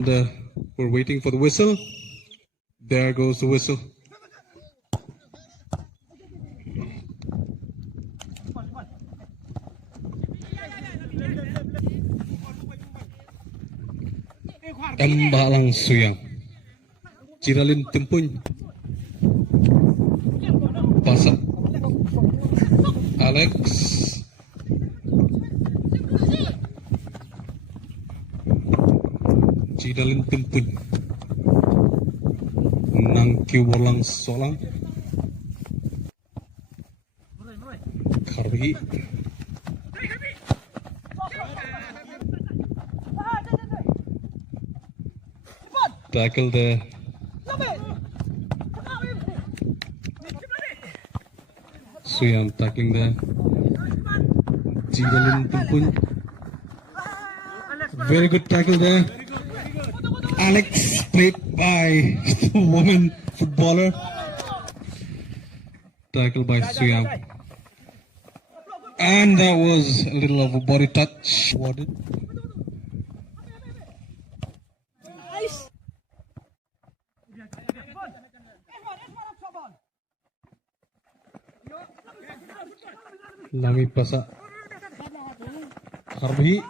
We're waiting for the whistle. There goes the whistle. Tambalang Syiem. Ciralin Tempun. Pasak. Alex. Ciralin Tempun. Nang kiwalang solang. Karbi. Tackle there. Syiem tackling there. Ciralin Tempun. Very good tackle there. Alex, played by the woman footballer. Tackle by Syiem. And that was a little of a body touch. Awarded. Lami pasa. Harbi.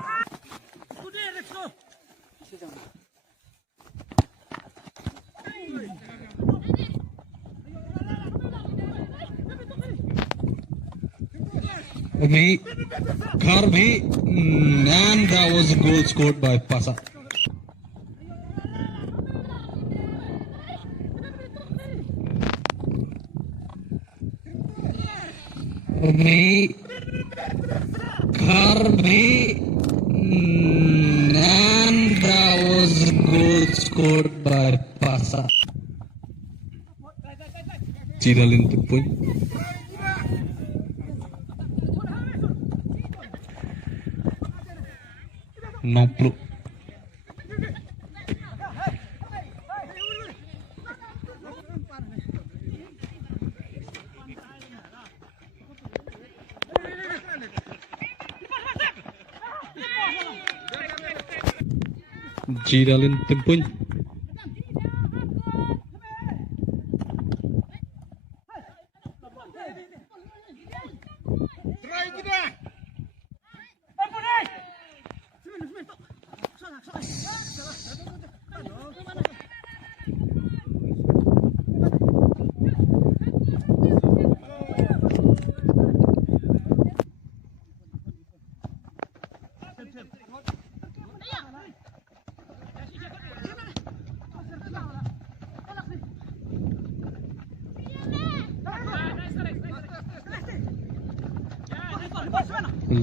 Karbi, and that was a goal scored by Pasa. Karbi, and that was a goal scored by Pasa. Ciralin Tempun. Noplu. Ciralin Tempun.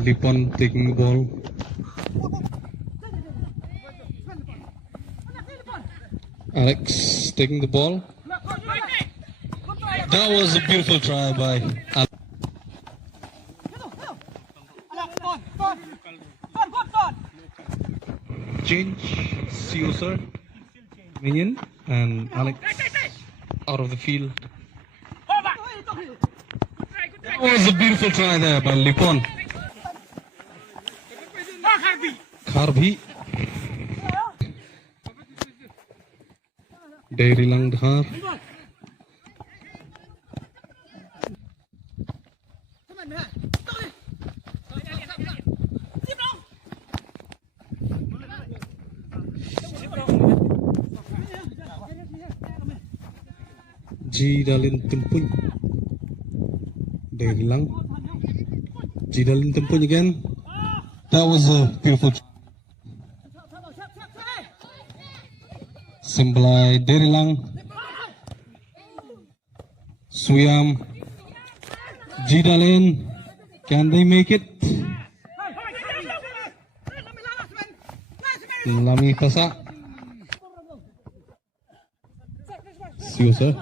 Lipon taking the ball. Alex taking the ball. That was a beautiful try by Alex. Change, Siosar, Minion, and Alex out of the field. That was a beautiful try there by Lipon. Karbi. Dari lang dhar. Ciralin Tempun. Dari lang. Ciralin Tempun again. That was a beautiful try. Semblai dari lang. Syiem. Ciralin. Can they make it? Lami pasa. Siosar.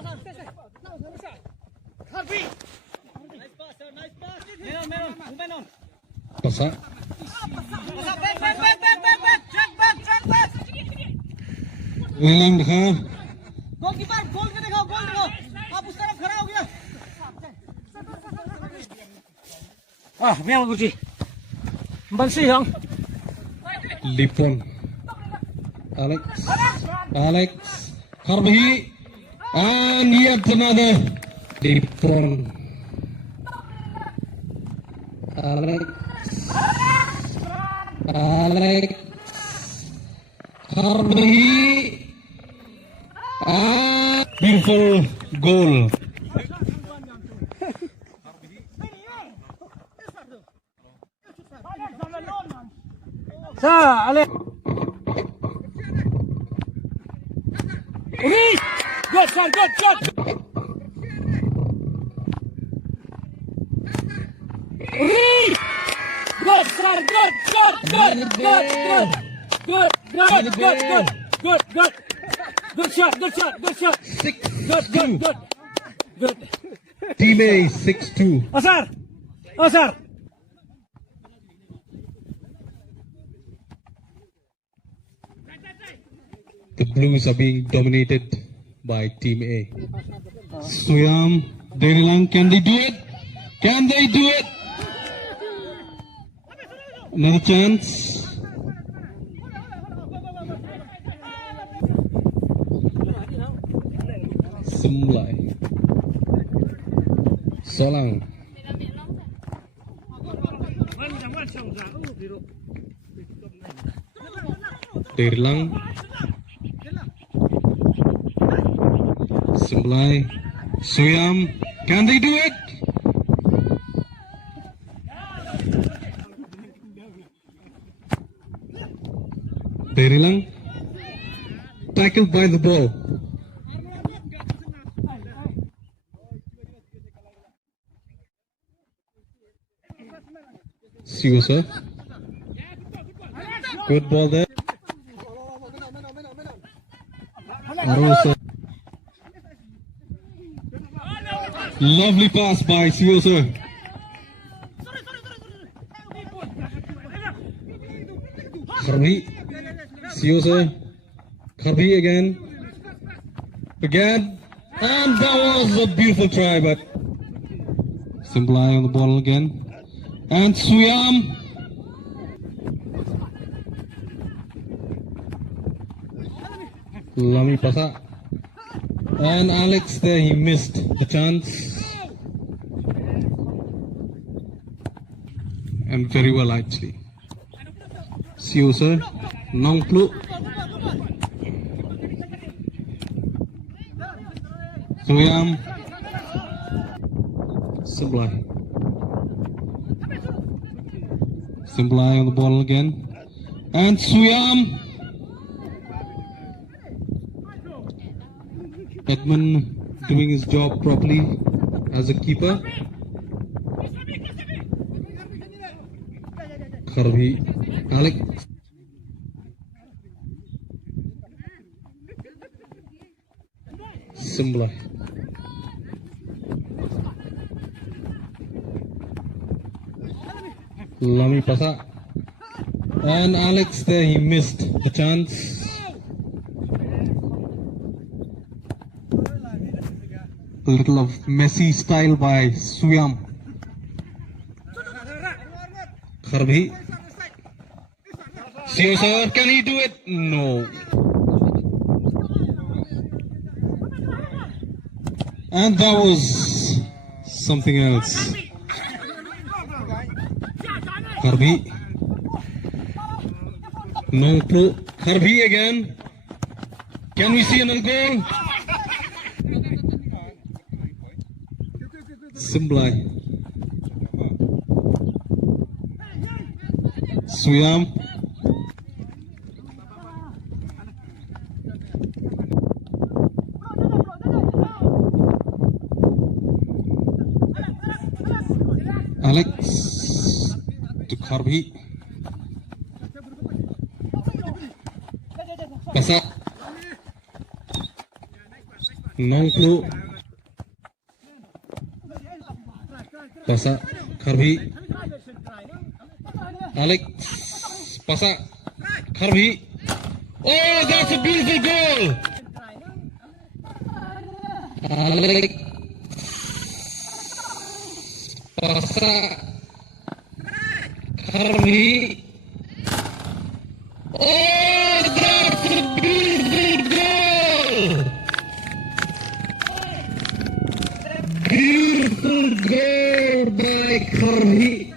Pasa. Lilang dekha. Goalkeeper goal के दिखाओ आप उस तरफ खड़ा हो गया Mairang guji. Ban Shillong. Lipon. Alex, Karbi, and yet another deep thrown. Alex, Karbi, and beautiful goal. Sa, Alex. Good, son, good. Good, son, good. Good shot. Good. Team A 6-2. Asar. The Blues are being dominated by Team A. Syiem, Derilang, can they do it? Another chance. Semlai. Shillong. Derilang. Semlai. Syiem, can they do it? Derilang, tackled by the ball. Syiem, good ball there. Arosa. Lovely pass by Syiem. Karbi. Syiem. Karbi again. And that was a beautiful try, but simple eye on the ball again. And Syiem. Lami pasa. And Alex there, he missed the chance. And very well actually. Syiem, Nongplu. Syiem. Simple eye on the ball again. And Syiem. Edmund doing his job properly as a keeper. Karbi, Alex. Simple. Lami pasa. And Alex there, he missed the chance. A little of Messi style by Syiem. Karbi. Syiem, can he do it? No. And that was something else. Karbi. No clue. Karbi again. Can we see another goal? Simplai. Syiem. Alex to Karbi. Pasa. No clue. Pasa. Karbi. Alex. Pasa. Karbi. Oh, that's a beautiful goal. Alex. Pasa. Karbi. Oh, that's a Kharhi.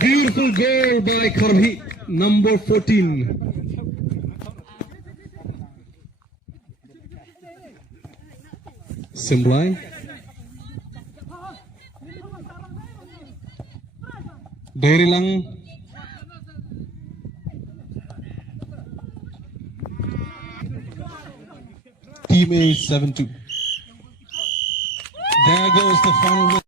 Beautiful goal by Kharhi, number 14. Simlai. Derilang. Team A 7-2. There goes the final.